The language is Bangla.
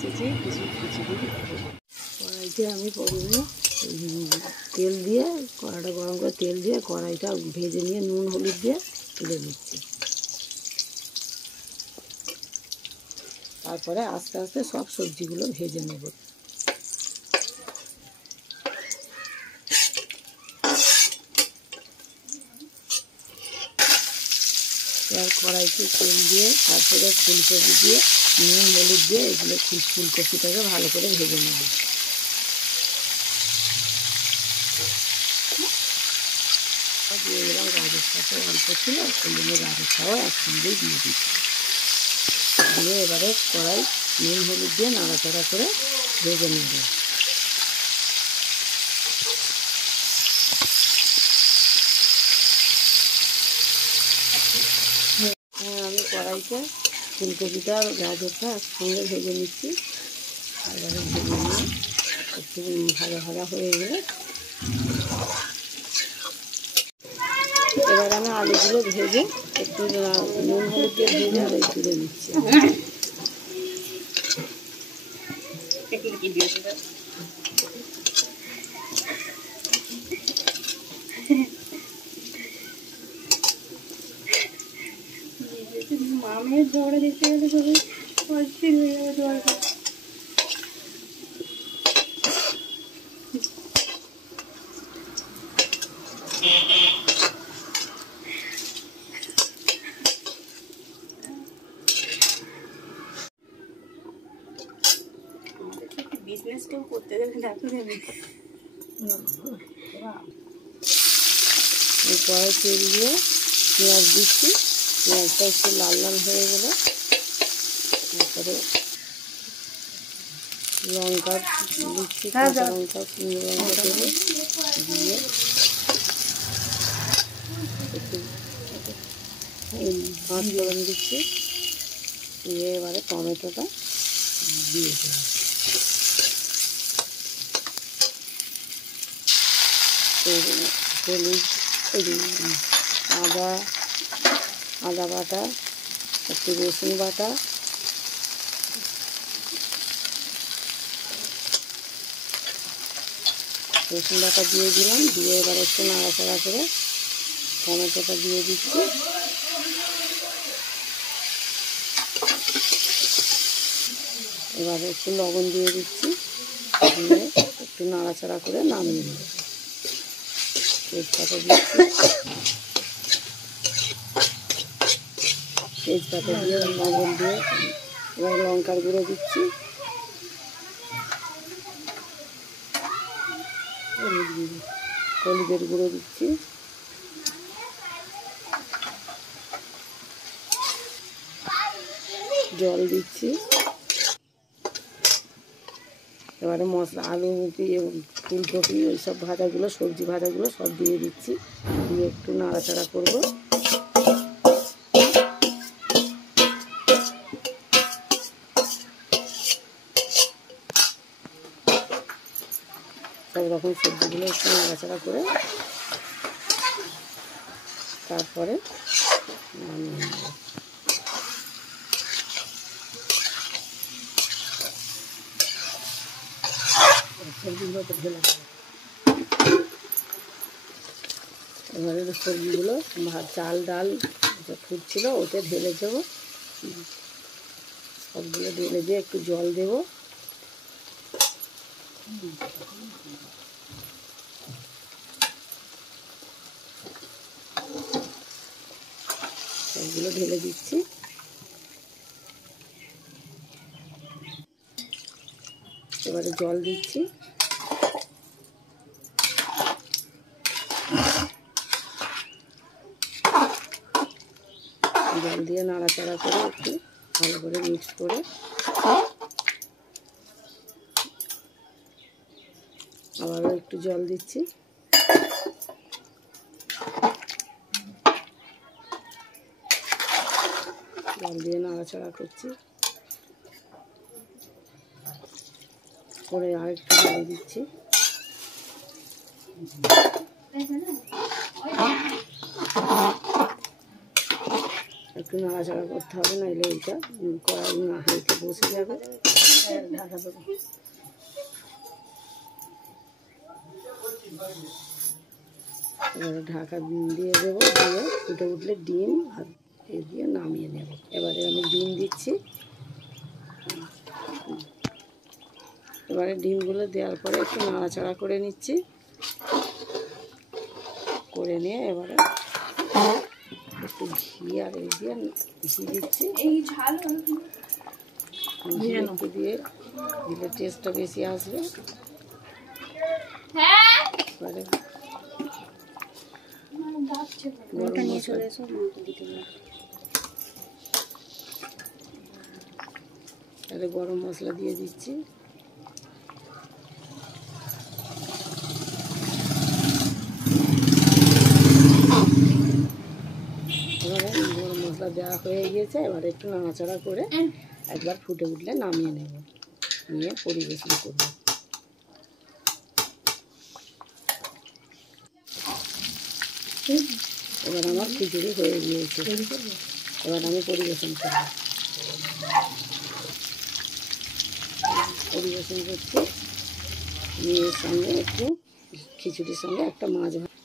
এসেছি কিছু খিচুড়ি। কড়াইতে আমি প্রথমে তেল দিয়ে, কড়াইটা গরম করে তেল দিয়ে কড়াইটা ভেজে নিয়ে নুন হলুদ দিয়ে তুলে নিচ্ছি। তারপরে আস্তে আস্তে সব সবজিগুলো ভেজে নেব। এবার কড়াইতে তেল দিয়ে তারপরে ফুলকপি দিয়ে নুন হলুদ দিয়ে এগুলো ফুলকপিটাকে ভালো করে ভেজে নেব। দিয়ে দিলাম গাজর শাঁসা অল্প ছিল, সেই জন্য গাজর শাঁসাও একসঙ্গেই দিয়ে দিচ্ছি। দিয়ে এবারে কড়াই নুন হলুদ দিয়ে নাড়াচাড়া করে ভেজে নেব। আমি কড়াইতে ফুলকপিটা আর গাজরটা একসঙ্গে ভেজে নিচ্ছি। এবারে ভেজে নিয়ে একটু ভাজা ভাজা হয়ে গেলে এবার আমি আলুগুলো ভেজে একটু নুন হলুদ দিয়ে ভেজে আমি তুলে নিচ্ছি। মামের ঝগড়া দেখতে গেলে সবাই অস্থির হয়ে যাবে। দরকার বিজনেস কেউ করতে দেবে না, দেবে কড়াই তেল দিয়ে পেঁয়াজ দিচ্ছি। পেঁয়াজটা একটু লাল লাল হয়ে গেলে তারপরে লঙ্কা দিচ্ছি, কাঁচা লঙ্কা শুকনো লঙ্কা দেবো, দিয়ে একটু পাঁচ ফোড়ন দিচ্ছি। দিয়ে এবারে টমেটোটা দিয়ে দেবো। হলুদ, আদা বাটা, একটু রসুন বাটা, দিয়ে দিলাম। দিয়ে এবার একটু নাড়াচাড়া করে টমেটোটা দিয়ে দিচ্ছি। এবার একটু লবণ দিয়ে দিচ্ছি। দিয়ে একটু নাড়াচাড়া করে নামিয়ে নেব। তেজপাতা দিচ্ছি। তেজপাতা দিয়ে লবণ দিয়ে এবার লঙ্কার গুঁড়ো দিচ্ছি। হলুদের গুঁড়ো দিচ্ছি। জল দিচ্ছি। এবারে মশলা আলু দিয়ে ফুলকপি ওইসব ভাজাগুলো, সবজি ভাজাগুলো সব দিয়ে দিচ্ছি। দিয়ে একটু নাড়াচাড়া করব। সব রকম সবজিগুলো একটু নাড়াচাড়া করে তারপরে সবজিগুলোতে ঢেলে দেবো। এবারে সবজিগুলো চাল ডাল যা ফুটছিল ওতে ঢেলে দেবো। সবগুলো ঢেলে দিয়ে একটু জল দেবো। সবগুলো ঢেলে দিচ্ছি। এবারে জল দিচ্ছি। জল দিয়ে নাড়াচাড়া করে একটু ভালো করে মিক্স করে আবারও একটু জল দিচ্ছি। জল দিয়ে নাড়াচাড়া করছি। করে আরেকটু জল দিচ্ছি। একটু নাড়াচাড়া করতে হবে, নাহলে এইটা কড়াই হাঁড়িতে বসে যাবে। ঢাকা দেবো। এবারে ঢাকা দিয়ে দেবো, দিয়ে ফুটে উঠলে ডিম আর এ দিয়ে নামিয়ে নেব। এবারে আমি ডিম দিচ্ছি। এবারে ডিমগুলো দেওয়ার পরে একটু নাড়াচাড়া করে নিচ্ছি, করে নিয়ে এবারে একটু ঘি আর এই দিয়ে ঘি দিচ্ছি। এই ঝাল ঘি একটু দিয়ে দিলে টেস্টটা বেশি আসবে। এবারে গরম মশলা তাহলে গরম মশলা দিয়ে দিচ্ছি। এবারে গরম মশলা দেওয়া হয়ে গিয়েছে, এবার একটু নাড়াচাড়া করে একবার ফুটে উঠলে নামিয়ে নেব, নিয়ে পরিবেশন করব। এবার আমার খিচুড়ি হয়ে গিয়েছে, এবার আমি পরিবেশন করব। পরিবেশন করছি, মেয়ের সঙ্গে একটু খিচুড়ির সঙ্গে একটা মাছ ভাজা।